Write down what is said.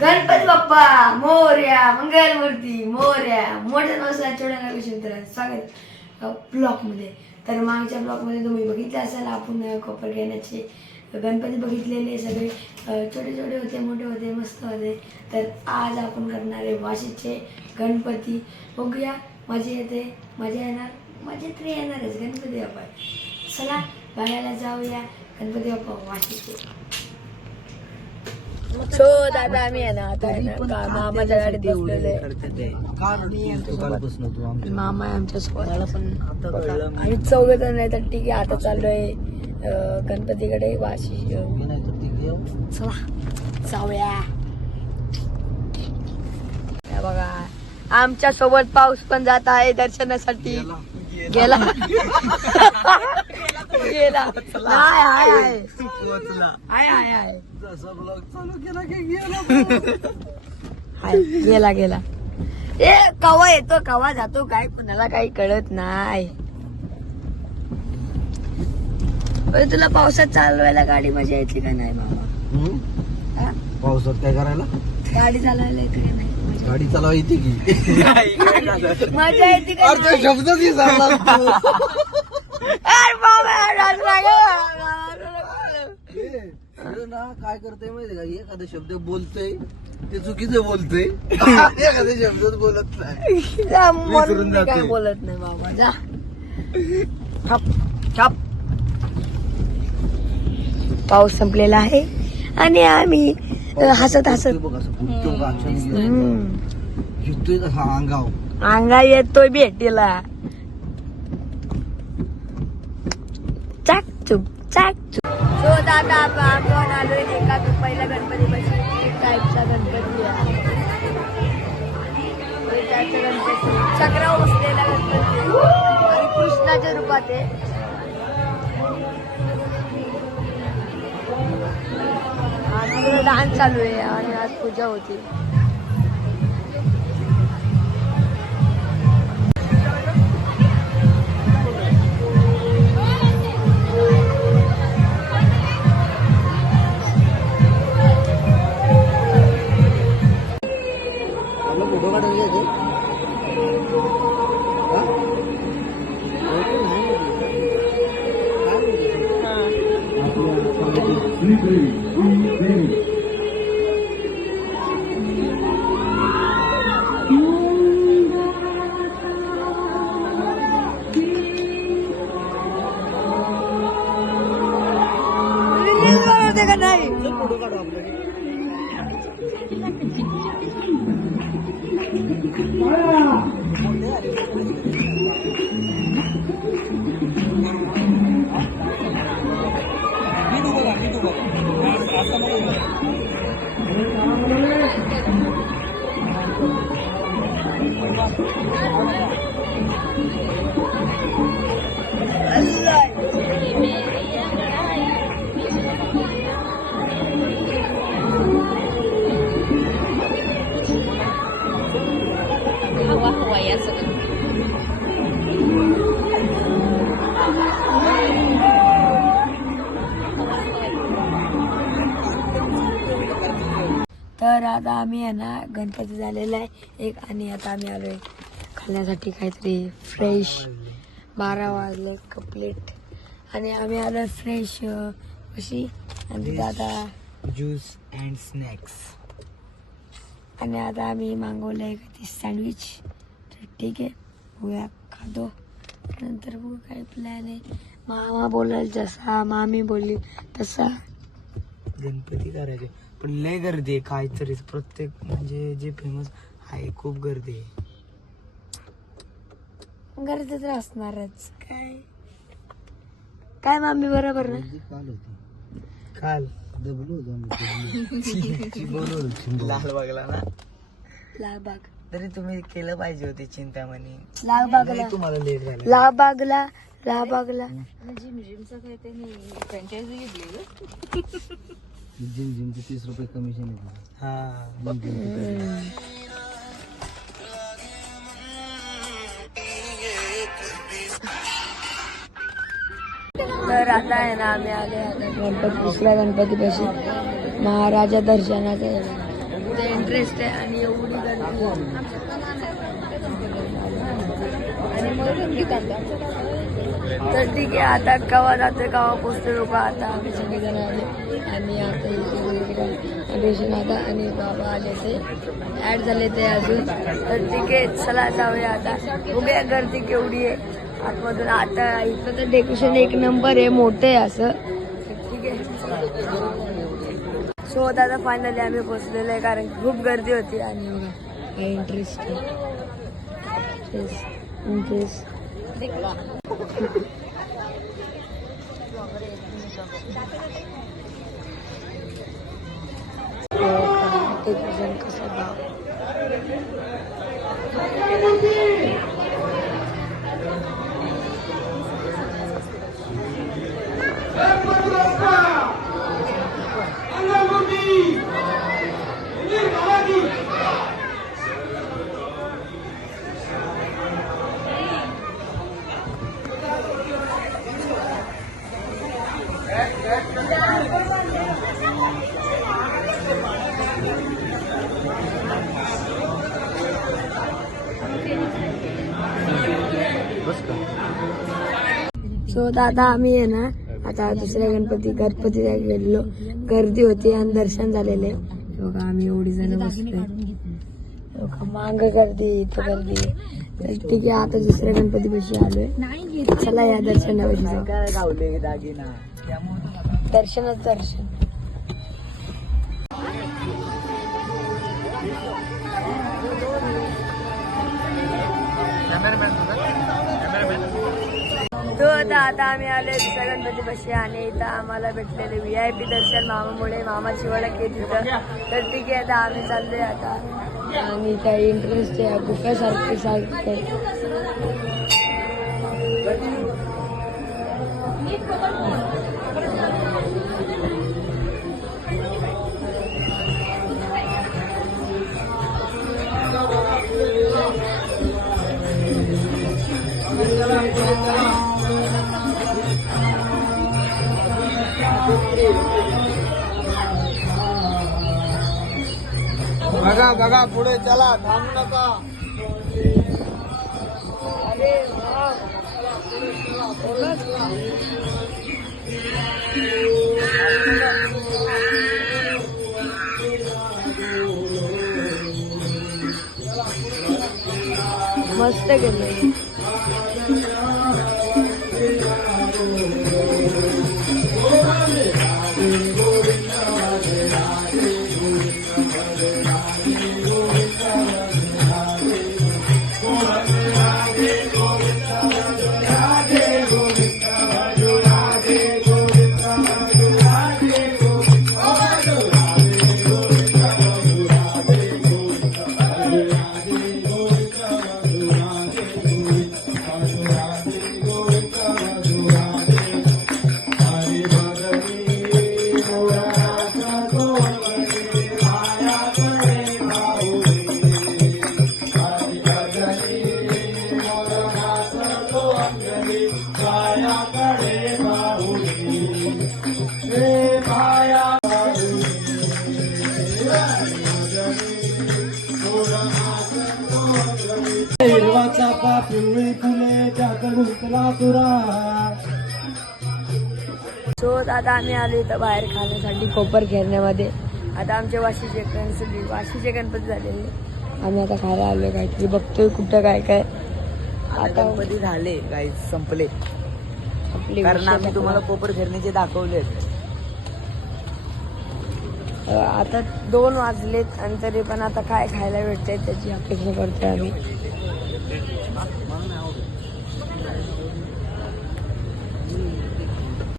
गणपती बाप्पा मोर्या मंगलमूर्ती मोर्या मोठ्या नवसाला छोट्या नवसाला मित्रांनो, स्वागत. ब्लॉकमध्ये. तर मागच्या ब्लॉकमध्ये तुम्ही बघितलं असेल आपण अ, घेण्याचे गणपती बघितलेले सगळे. छोटे छोटे होते मोठे होते मस्त होते. तर आज आपण करणार आहे वाशीचे गणपती. बघूया मजा येते मजा येणार मजा तरी येणारच गणपती बाप्पा. चला बघायला जाऊया गणपती बाप्पा वाशीचे. सो दादा आम्ही आहे ना आता. आहे ना का- मामाच्या गाडीत बसलेले. मामा आहे आमच्यासोबत आम्ही चौघ जण आहे तर ठीक आहे आता चाललोय अं, गणपतीकडे वाशी अं, चला जाऊया. हे बघा आमच्यासोबत पाऊस पण जात आहे दर्शनासाठी. गेला. गेला. हाय हाय हाय. हाय हाय हाय. जसा ब्लॉग चालू केला की गेला हाय गेला गेला. ए कवा येतो कवा जातो काय कुणाला काही कळत नाही. तुला पावसात चालवायला गाडी मजा येते का नाही बाबा हा? पावसात काय करायला? गाडी चालवायला येते का नाही? गाडी चालवा येते की? मजा येते का शब्दच ना काय करते माहिती का? एखादा शब्द बोलतोय ते चुकीचं बोलतोय. एखाद्या शब्दात बोलत नाही. जा, जाते. काय बोलत नाही बाबा जा. छाप छाप पाऊस संपलेला आहे आणि आम्ही अ, हसत हसत बघ असं फुटतो का अचानक येतो. हम्म. येतोय. कसा अंगाव अंगा येतोय भेटीला. सो दादा आपण आलोय एका पहिला गणपती बशी टाईपचा गणपती आहे गणपती चक्र बसलेला गणपती. आणि कृष्णाच्या रूपात आहे आणि डान्स चालू आहे. आणि आज पूजा होती. काय म्हणते? होते का नाही फोटो काढू तर आता आम्ही आहे ना गणपती झालेला आहे. एक आणि आता आम्ही आलोय खाण्यासाठी काहीतरी फ्रेश बारा वाजले कंप्लीट आणि आम्ही आलोय फ्रेश कशी आणि आता ज्यूस अँड स्नॅक्स आणि आता आम्ही मागवलंय ती सँडविच तर ठीक आहे बघूया खातो. नंतर बघू काय प्लॅन आहे. मामा बोलाल जसा मामी बोलली तसा. गणपती करायचे. पण लय गर्दी आहे काहीतरी प्रत्येक म्हणजे जे फेमस आहे खूप गर्दी आहे. गरजेच असणारच. काय? काय मामी बरोबर ना? काल होती. काल. दबलो लालबागला ना. लालबाग तरी तुम्ही केलं पाहिजे होती चिंतामणी लालबागला लय तुम्हाला लेट झालं. लालबागला लालबागला जिम जिमचे तीस रुपये कमिशन येते. हा. तर आता आहे ना आम्ही आले आता गणपती दुसऱ्या गणपती पाशी महाराजा दर्शनाचा इंटरेस्ट आहे आणि एवढी गर्दी आणि मग तर ठीक आहे आता कवा जाते कवा पोचते लोक आता? आम्ही सगळेजण आले आणि आता इथे रेशन आता आणि बाबा आले ते. ॲड झाले ते अजून. तर ठीक आहे चला जाऊया आता. बघूया गर्दी केवढी आहे. आतमधून आता इथं तर डेकोरेशन एक नंबर आहे मोठं आहे असं. ठीक आहे. सो दादा फायनली आम्ही पोचलेलो आहे कारण खूप गर्दी होती. आणि बघा काही इंटरेस्ट इंटरेस्ट डेकोरेशन कसं भाव सो दादा आम्ही आहे ना आता दुसऱ्या गणपती गणपतीला गेलेलो. गर्दी होती आणि दर्शन झालेले. बघा आम्ही एवढी जण बसतोय बघा, मांग गर्दी इथं गर्दी. ठीक आहे आता दुसऱ्या गणपती पाशी आलोय चला या दर्शनापाशी दर्शनच दर्शन. तो आता आता आम्ही आले दुसऱ्या गणपती पाशी आणि इथं आम्हाला भेटलेले व्ही आय पी दर्शन मामामुळे मामाची ओळख आहे तिथं. तर ठीक आहे आता आम्ही चाललोय आता. आणि काही इंटरेस्ट आहे गुफ्यासारखी सारखं. बघा बघा पुढे चला थांबू नका. मस्त गेले पिवळी फुले तुरा सो आता आम्ही आलो इथं बाहेर खाण्यासाठी कोपर खेळण्यामध्ये. आता आमचे वाशीचे गणपती वाशीचे गणपती झालेले. आम्ही आता खायला आलो काहीतरी. बघतोय कुठं काय काय. आता गणपती झाले काही संपले. आपली कारण आम्ही तुम्हाला कोपर फिरणीचे दाखवले आता दोन वाजलेत आणि तरी पण आता काय खायला भेटतंय त्याची अपेक्षा करतोय आम्ही. Hả?